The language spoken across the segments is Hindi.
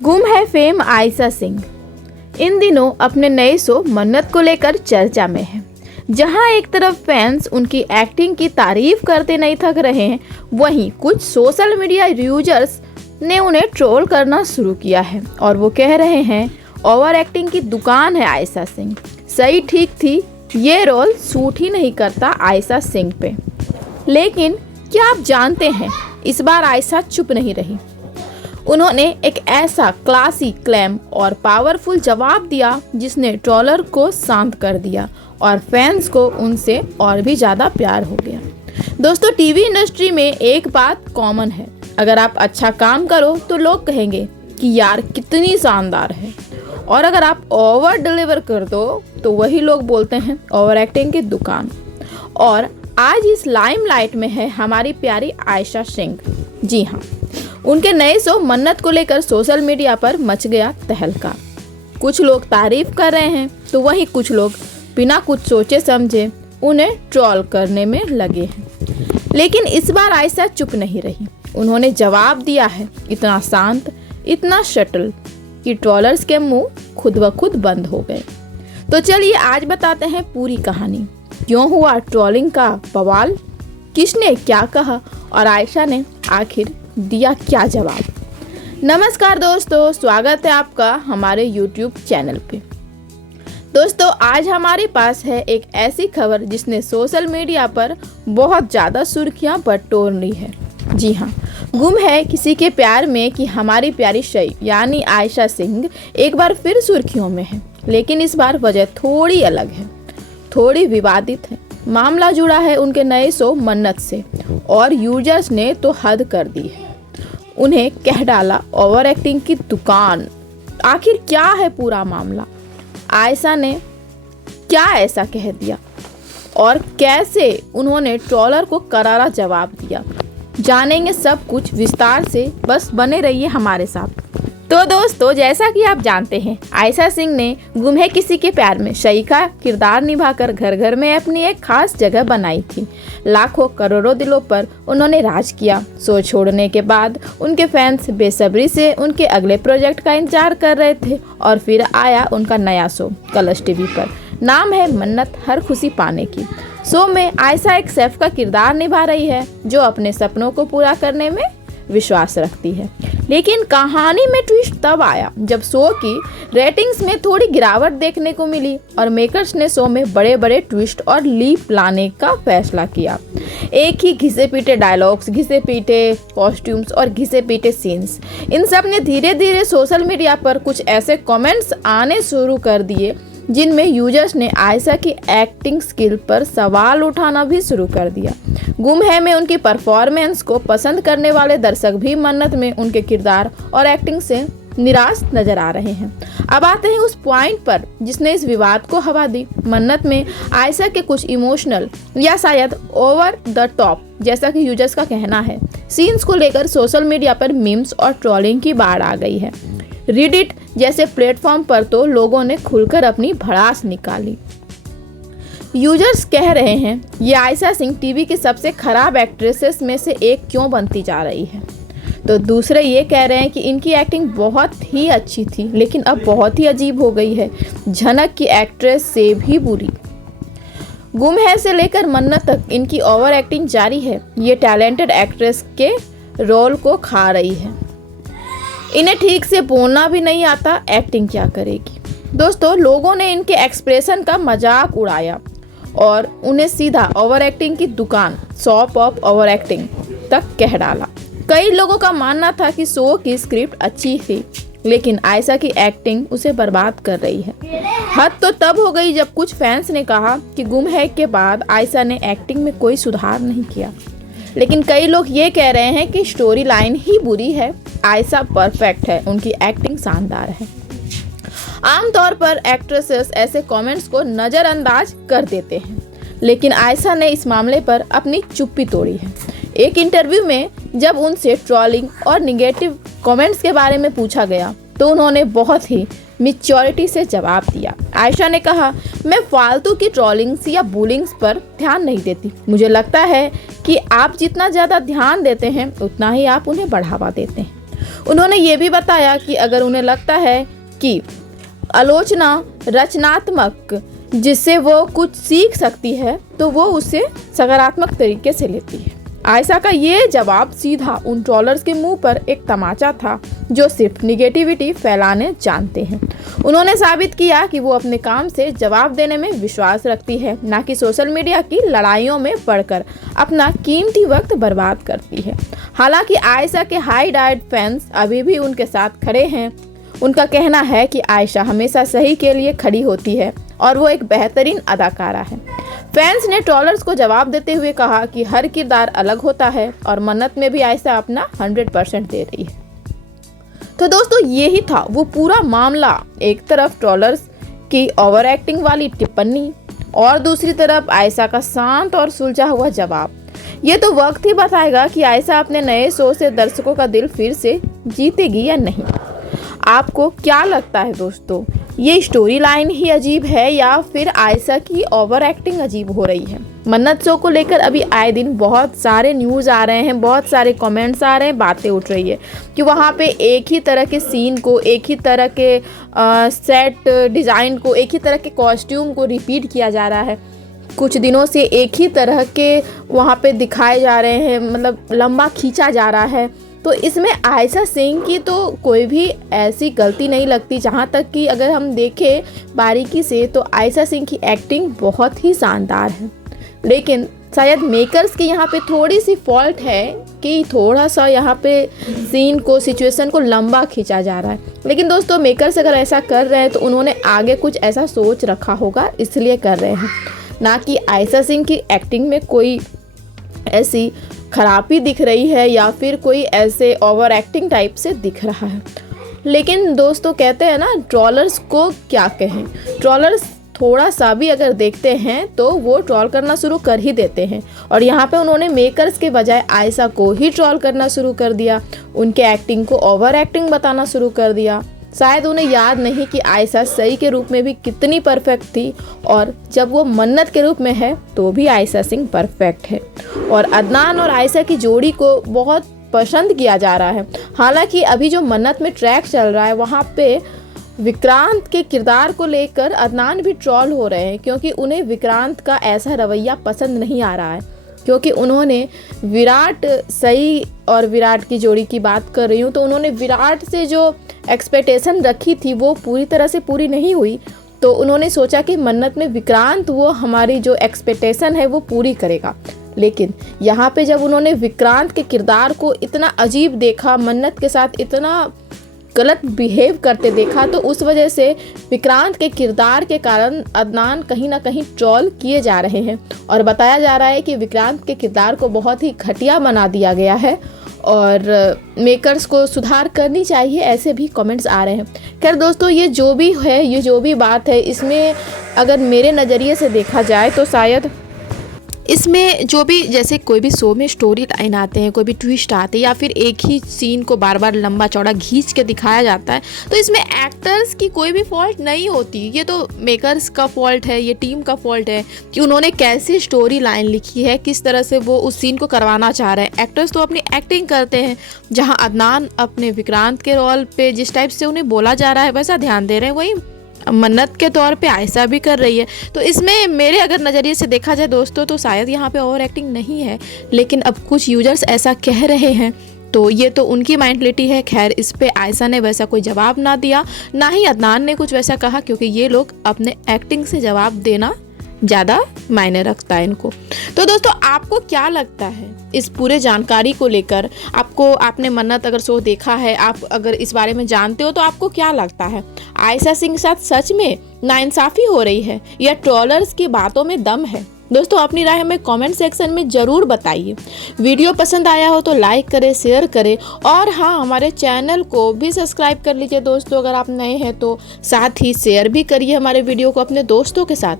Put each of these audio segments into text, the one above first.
गुम है फेम आयशा सिंह इन दिनों अपने नए शो मन्नत को लेकर चर्चा में है। जहां एक तरफ फैंस उनकी एक्टिंग की तारीफ करते नहीं थक रहे हैं, वहीं कुछ सोशल मीडिया यूजर्स ने उन्हें ट्रोल करना शुरू किया है और वो कह रहे हैं ओवर एक्टिंग की दुकान है आयशा सिंह। सही ठीक थी, ये रोल सूट ही नहीं करता आयशा सिंह पे। लेकिन क्या आप जानते हैं, इस बार आयशा चुप नहीं रही। उन्होंने एक ऐसा क्लासी, क्लेम और पावरफुल जवाब दिया जिसने ट्रोलर को शांत कर दिया और फैंस को उनसे और भी ज़्यादा प्यार हो गया। दोस्तों, टीवी इंडस्ट्री में एक बात कॉमन है, अगर आप अच्छा काम करो तो लोग कहेंगे कि यार कितनी शानदार है, और अगर आप ओवर डिलीवर कर दो तो वही लोग बोलते हैं ओवर एक्टिंग की दुकान। और आज इस लाइमलाइट में है हमारी प्यारी आयशा सिंह। जी हाँ, उनके नए शो मन्नत को लेकर सोशल मीडिया पर मच गया तहलका। कुछ लोग तारीफ कर रहे हैं तो वहीं कुछ लोग बिना कुछ सोचे समझे उन्हें ट्रोल करने में लगे हैं। लेकिन इस बार आयशा चुप नहीं रही। उन्होंने जवाब दिया है, इतना शांत, इतना शटल कि ट्रोलर्स के मुंह खुद ब खुद बंद हो गए। तो चलिए आज बताते हैं पूरी कहानी। क्यों हुआ ट्रोलिंग का बवाल, किसने क्या कहा और आयशा ने आखिर दिया क्या जवाब। नमस्कार दोस्तों, स्वागत है आपका हमारे YouTube चैनल पे। दोस्तों, आज हमारे पास है एक ऐसी खबर जिसने सोशल मीडिया पर बहुत ज़्यादा सुर्खियां बटोर ली है। जी हाँ, गुम है किसी के प्यार में कि हमारी प्यारी शई यानी आयशा सिंह एक बार फिर सुर्खियों में है। लेकिन इस बार वजह थोड़ी अलग है, थोड़ी विवादित है। मामला जुड़ा है उनके नए शो मन्नत से और यूजर्स ने तो हद कर दी है। उन्हें कह डाला ओवर एक्टिंग की दुकान। आखिर क्या है पूरा मामला, आयशा ने क्या ऐसा कह दिया और कैसे उन्होंने ट्रोलर को करारा जवाब दिया, जानेंगे सब कुछ विस्तार से। बस बने रहिए हमारे साथ। तो दोस्तों, जैसा कि आप जानते हैं, आयशा सिंह ने गुम है किसी के प्यार में शई का किरदार निभाकर घर घर में अपनी एक खास जगह बनाई थी। लाखों करोड़ों दिलों पर उन्होंने राज किया। शो छोड़ने के बाद उनके फैंस बेसब्री से उनके अगले प्रोजेक्ट का इंतजार कर रहे थे और फिर आया उनका नया शो कलर्स टीवी पर। नाम है मन्नत हर खुशी पाने की। शो में आयशा एक शेफ का किरदार निभा रही है जो अपने सपनों को पूरा करने में विश्वास रखती है। लेकिन कहानी में ट्विस्ट तब आया जब शो की रेटिंग्स में थोड़ी गिरावट देखने को मिली और मेकर्स ने शो में बड़े बड़े ट्विस्ट और लीप लाने का फैसला किया। एक ही घिसे पीटे डायलॉग्स, घिसे पीटे कॉस्ट्यूम्स और घिसे पीटे सीन्स, इन सब ने धीरे धीरे सोशल मीडिया पर कुछ ऐसे कमेंट्स आने शुरू कर दिए जिनमें यूजर्स ने आयशा की एक्टिंग स्किल पर सवाल उठाना भी शुरू कर दिया। गुम है में उनकी परफॉर्मेंस को पसंद करने वाले दर्शक भी मन्नत में उनके किरदार और एक्टिंग से निराश नजर आ रहे हैं। अब आते हैं उस पॉइंट पर जिसने इस विवाद को हवा दी। मन्नत में आयशा के कुछ इमोशनल या शायद ओवर द टॉप, जैसा कि यूजर्स का कहना है, सीन्स को लेकर सोशल मीडिया पर मीम्स और ट्रोलिंग की बाढ़ आ गई है। रेडिट जैसे प्लेटफॉर्म पर तो लोगों ने खुलकर अपनी भड़ास निकाली। यूजर्स कह रहे हैं ये आयशा सिंह टीवी की सबसे खराब एक्ट्रेसेस में से एक क्यों बनती जा रही है। तो दूसरे ये कह रहे हैं कि इनकी एक्टिंग बहुत ही अच्छी थी लेकिन अब बहुत ही अजीब हो गई है, झनक की एक्ट्रेस से भी बुरी। गुम है से लेकर मन्नत तक इनकी ओवर एक्टिंग जारी है। ये टैलेंटेड एक्ट्रेस के रोल को खा रही है। इन्हें ठीक से बोलना भी नहीं आता, एक्टिंग क्या करेगी। दोस्तों, लोगों ने इनके एक्सप्रेशन का मजाक उड़ाया और उन्हें सीधा ओवर एक्टिंग की दुकान, शॉप ऑफ ओवर एक्टिंग तक कह डाला। कई लोगों का मानना था कि शो की स्क्रिप्ट अच्छी थी लेकिन आयशा की एक्टिंग उसे बर्बाद कर रही है। हद तो तब हो गई जब कुछ फैंस ने कहा कि गुम है के बाद आयशा ने एक्टिंग में कोई सुधार नहीं किया। लेकिन कई लोग ये कह रहे हैं कि स्टोरी लाइन ही बुरी है, आयशा परफेक्ट है, उनकी एक्टिंग शानदार है। आमतौर पर एक्ट्रेसेस ऐसे कमेंट्स को नज़रअंदाज कर देते हैं, लेकिन आयशा ने इस मामले पर अपनी चुप्पी तोड़ी है। एक इंटरव्यू में जब उनसे ट्रोलिंग और निगेटिव कमेंट्स के बारे में पूछा गया तो उन्होंने बहुत ही मैच्योरिटी से जवाब दिया। आयशा ने कहा, मैं फालतू की ट्रोलिंग्स या बुलिंग्स पर ध्यान नहीं देती। मुझे लगता है कि आप जितना ज़्यादा ध्यान देते हैं उतना ही आप उन्हें बढ़ावा देते हैं। उन्होंने ये भी बताया कि अगर उन्हें लगता है कि आलोचना रचनात्मक जिससे वो कुछ सीख सकती है तो वो उसे सकारात्मक तरीके से लेती है। आयशा का ये जवाब सीधा उन ट्रोलर्स के मुंह पर एक तमाचा था जो सिर्फ निगेटिविटी फैलाने जानते हैं। उन्होंने साबित किया कि वो अपने काम से जवाब देने में विश्वास रखती है, ना कि सोशल मीडिया की लड़ाइयों में पड़कर अपना कीमती वक्त बर्बाद करती है। हालांकि आयशा के हाई डाइट फैंस अभी भी उनके साथ खड़े हैं। उनका कहना है कि आयशा हमेशा सही के लिए खड़ी होती है और वो एक बेहतरीन अदाकारा है। फैंस ने ट्रोलर्स को जवाब देते हुए कहा कि हर किरदार अलग होता है और मन्नत में भी आयशा अपना 100% दे रही है। तो दोस्तों यही था वो पूरा मामला। एक तरफ ट्रोलर्स की ओवर एक्टिंग वाली टिप्पणी और दूसरी तरफ आयशा का शांत और सुलझा हुआ जवाब। ये तो वक्त ही बताएगा कि आयशा अपने नए शो से दर्शकों का दिल फिर से जीतेगी या नहीं। आपको क्या लगता है दोस्तों, ये स्टोरी लाइन ही अजीब है या फिर आयशा की ओवर एक्टिंग अजीब हो रही है? मन्नत शो को लेकर अभी आए दिन बहुत सारे न्यूज़ आ रहे हैं, बहुत सारे कमेंट्स आ रहे हैं, बातें उठ रही है कि वहाँ पे एक ही तरह के सीन को, एक ही तरह के सेट डिज़ाइन को, एक ही तरह के कॉस्ट्यूम को रिपीट किया जा रहा है। कुछ दिनों से एक ही तरह के वहाँ पे दिखाए जा रहे हैं, मतलब लंबा खींचा जा रहा है। तो इसमें आयशा सिंह की तो कोई भी ऐसी गलती नहीं लगती। जहाँ तक कि अगर हम देखें बारीकी से तो आयशा सिंह की एक्टिंग बहुत ही शानदार है, लेकिन शायद मेकर्स की यहाँ पे थोड़ी सी फॉल्ट है कि थोड़ा सा यहाँ पे सीन को, सिचुएशन को लंबा खींचा जा रहा है। लेकिन दोस्तों मेकर्स अगर ऐसा कर रहे हैं तो उन्होंने आगे कुछ ऐसा सोच रखा होगा, इसलिए कर रहे हैं, ना कि आयशा सिंह की एक्टिंग में कोई ऐसी खराबी दिख रही है या फिर कोई ऐसे ओवर एक्टिंग टाइप से दिख रहा है। लेकिन दोस्तों कहते हैं ना, ट्रोलर्स को क्या कहें, ट्रोलर्स थोड़ा सा भी अगर देखते हैं तो वो ट्रोल करना शुरू कर ही देते हैं। और यहाँ पे उन्होंने मेकर्स के बजाय आयशा को ही ट्रोल करना शुरू कर दिया, उनके एक्टिंग को ओवर एक्टिंग बताना शुरू कर दिया। शायद उन्हें याद नहीं कि आयशा सही के रूप में भी कितनी परफेक्ट थी, और जब वो मन्नत के रूप में है तो भी आयशा सिंह परफेक्ट है। और अदनान और आयशा की जोड़ी को बहुत पसंद किया जा रहा है। हालांकि अभी जो मन्नत में ट्रैक चल रहा है वहाँ पे विक्रांत के किरदार को लेकर अदनान भी ट्रोल हो रहे हैं, क्योंकि उन्हें विक्रांत का ऐसा रवैया पसंद नहीं आ रहा है। क्योंकि उन्होंने विराट सही और विराट की जोड़ी की बात कर रही हूँ, तो उन्होंने विराट से जो एक्सपेक्टेशन रखी थी वो पूरी तरह से पूरी नहीं हुई। तो उन्होंने सोचा कि मन्नत में विक्रांत वो हमारी जो एक्सपेक्टेशन है वो पूरी करेगा। लेकिन यहाँ पे जब उन्होंने विक्रांत के किरदार को इतना अजीब देखा, मन्नत के साथ इतना गलत बिहेव करते देखा, तो उस वजह से विक्रांत के किरदार के कारण अदनान कहीं ना कहीं ट्रोल किए जा रहे हैं। और बताया जा रहा है कि विक्रांत के किरदार को बहुत ही घटिया बना दिया गया है और मेकर्स को सुधार करनी चाहिए, ऐसे भी कमेंट्स आ रहे हैं। खैर दोस्तों, ये जो भी है, ये जो भी बात है, इसमें अगर मेरे नज़रिए से देखा जाए तो शायद इसमें जो भी, जैसे कोई भी शो में स्टोरी लाइन आते हैं, कोई भी ट्विस्ट आते हैं या फिर एक ही सीन को बार बार लंबा चौड़ा खींच के दिखाया जाता है, तो इसमें एक्टर्स की कोई भी फॉल्ट नहीं होती। ये तो मेकर्स का फॉल्ट है, ये टीम का फॉल्ट है कि उन्होंने कैसी स्टोरी लाइन लिखी है, किस तरह से वो उस सीन को करवाना चाह रहे हैं। एक्टर्स तो अपनी एक्टिंग करते हैं, जहाँ अदनान अपने विक्रांत के रोल पे जिस टाइप से उन्हें बोला जा रहा है वैसा ध्यान दे रहे हैं, वही मन्नत के तौर पे आयशा भी कर रही है। तो इसमें मेरे अगर नज़रिए से देखा जाए दोस्तों तो शायद यहाँ पे ओवर एक्टिंग नहीं है, लेकिन अब कुछ यूजर्स ऐसा कह रहे हैं तो ये तो उनकी माइंडलिटी है। खैर, इस पे आयशा ने वैसा कोई जवाब ना दिया, ना ही अदनान ने कुछ वैसा कहा, क्योंकि ये लोग अपने एक्टिंग से जवाब देना ज़्यादा मायने रखता है इनको। तो दोस्तों आपको क्या लगता है इस पूरे जानकारी को लेकर? आपने मन्नत अगर शो देखा है, आप अगर इस बारे में जानते हो तो आपको क्या लगता है? आयशा सिंह के साथ सच में नाइंसाफ़ी हो रही है या ट्रोलर्स की बातों में दम है? दोस्तों अपनी राय हमें कमेंट सेक्शन में ज़रूर बताइए। वीडियो पसंद आया हो तो लाइक करें, शेयर करें और हाँ, हमारे चैनल को भी सब्सक्राइब कर लीजिए दोस्तों अगर आप नए हैं तो। साथ ही शेयर भी करिए हमारे वीडियो को अपने दोस्तों के साथ।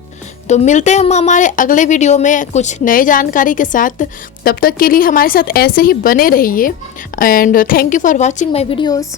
तो मिलते हैं हम हमारे अगले वीडियो में कुछ नए जानकारी के साथ। तब तक के लिए हमारे साथ ऐसे ही बने रहिए and thank you for watching my videos.